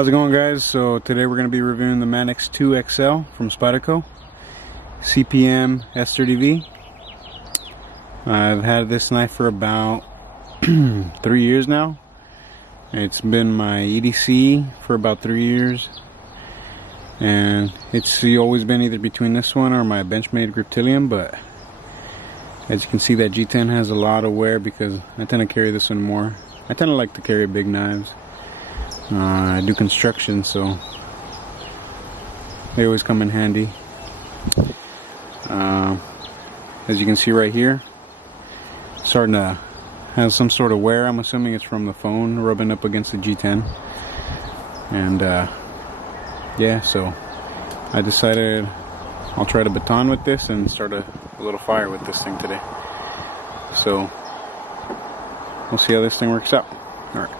How's it going, guys? So today we're going to be reviewing the Manix 2 XL from Spyderco CPM S30V. I've had this knife for about 3 years now. It's been my EDC for about 3 years, and it's always been either between this one or my Benchmade Griptilium, but as you can see, that G10 has a lot of wear because I tend to carry this one more. I tend to like to carry big knives. I do construction, so they always come in handy. As you can see right here, starting to have some sort of wear. I'm assuming it's from the phone rubbing up against the G10. And yeah, so I decided I'll try to baton with this and start a little fire with this thing today. So we'll see how this thing works out. All right.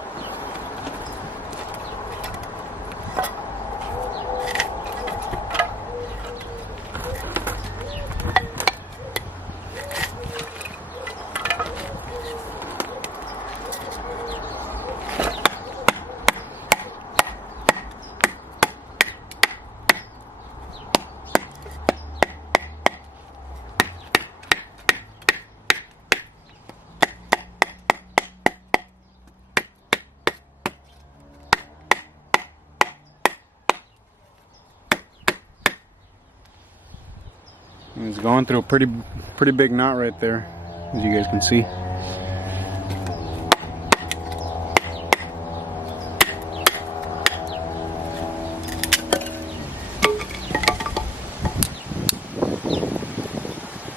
And it's going through a pretty big knot right there, as you guys can see.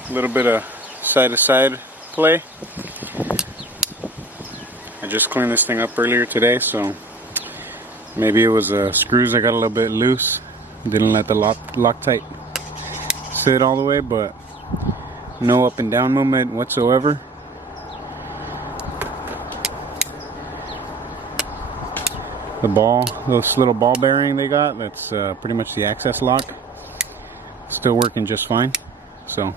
A little bit of side-to-side play. I just cleaned this thing up earlier today, so maybe it was screws that got a little bit loose. Didn't let the Loctite sit all the way, but no up and down movement whatsoever. The ball, this little ball bearing they got, that's pretty much the access lock, still working just fine. So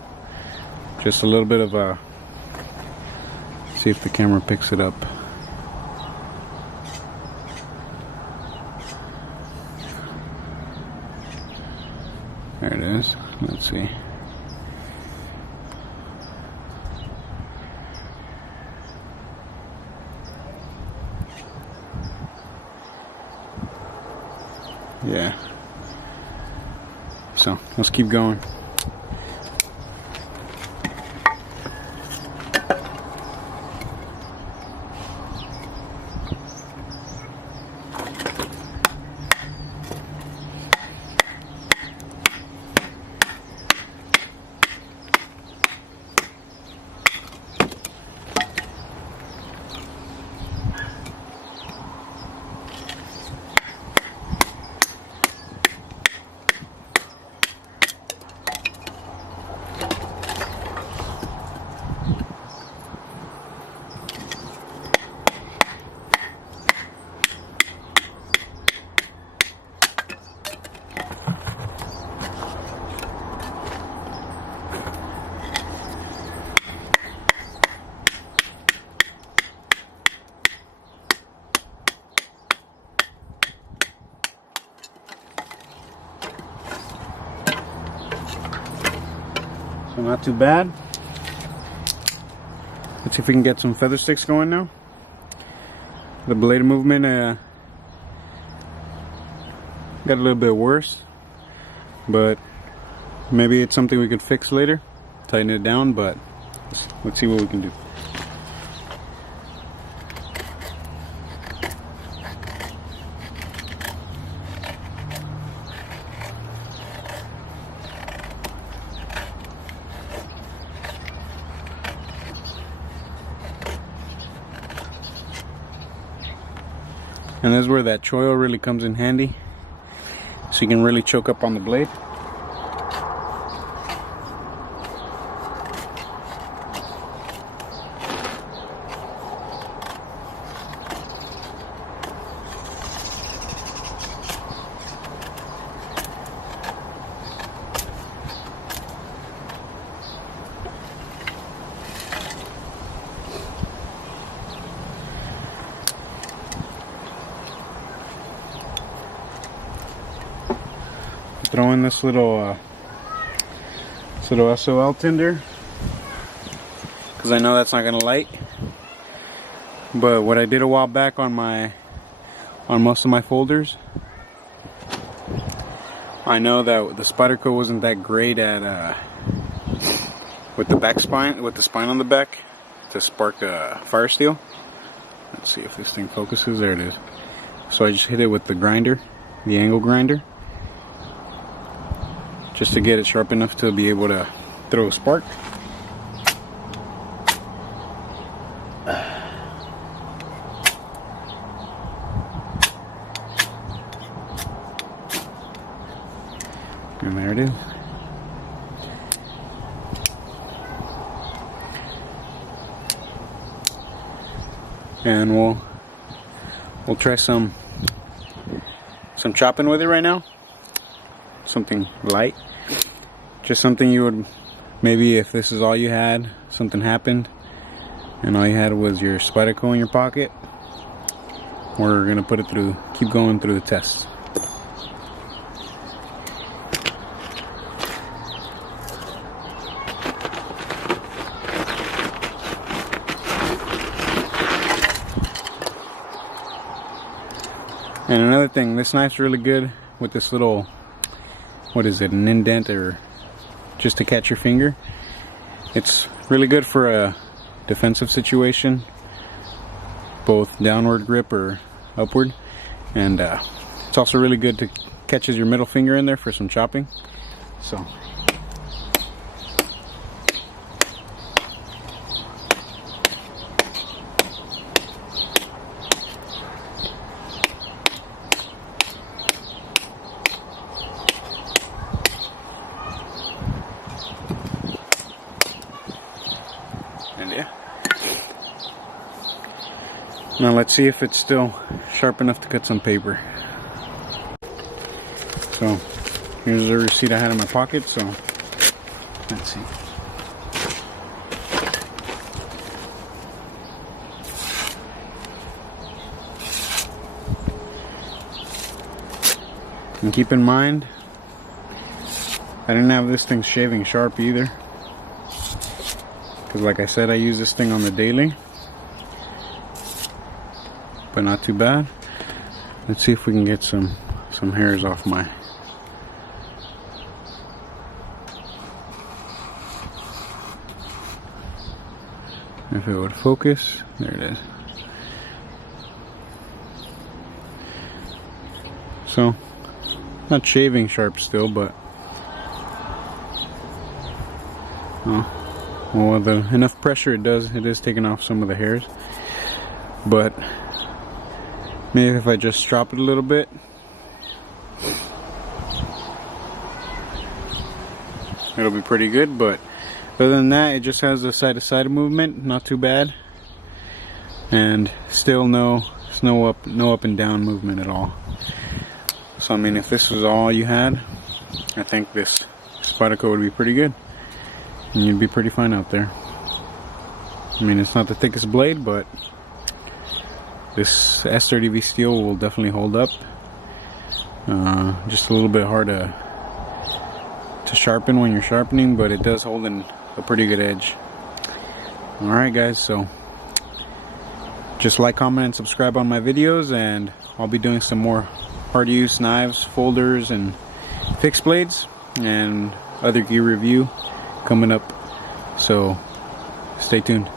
just a little bit of a, see if the camera picks it up. There it is. Let's see. Yeah. So let's keep going. So not too bad. Let's see if we can get some feather sticks going now. The blade movement got a little bit worse, but maybe it's something we could fix later, tighten it down, but let's see what we can do. And this is where that choil really comes in handy, so you can really choke up on the blade. throw in this little SOL tinder because I know that's not gonna light. But what I did a while back on most of my folders, I know that the Spyderco wasn't that great at with the spine on the back to spark fire steel. Let's see if this thing focuses. There it is. So I just hit it with the grinder, the angle grinder, just to get it sharp enough to be able to throw a spark. And there it is. And we'll try some chopping with it right now. Something light. Just something you would, maybe if this is all you had, something happened and all you had was your Spyderco in your pocket, we're gonna put it through, keep going through the test. And another thing, this knife's really good with this little, what is it, an indent or just to catch your finger. It's really good for a defensive situation, both downward grip or upward. And it's also really good to catches your middle finger in there for some chopping. So. And yeah. Now let's see if it's still sharp enough to cut some paper. So here's the receipt I had in my pocket, so let's see. And keep in mind, I didn't have this thing shaving sharp either. Because like I said, I use this thing on the daily. But not too bad. Let's see if we can get some hairs off my... If it would focus, there it is. So, not shaving sharp still, but well, with enough pressure it is taking off some of the hairs. But maybe if I just drop it a little bit, it'll be pretty good. But other than that, it just has a side-to-side movement, not too bad, and still no up and down movement at all. So I mean, if this was all you had, I think this Spyderco would be pretty good, and you'd be pretty fine out there. I mean, it's not the thickest blade, but this S30V steel will definitely hold up. Just a little bit hard to sharpen when you're sharpening, but it does hold in a pretty good edge. Alright guys, so just like, comment, and subscribe on my videos, and I'll be doing some more hard use knives, folders, and fixed blades, and other gear review coming up, so stay tuned.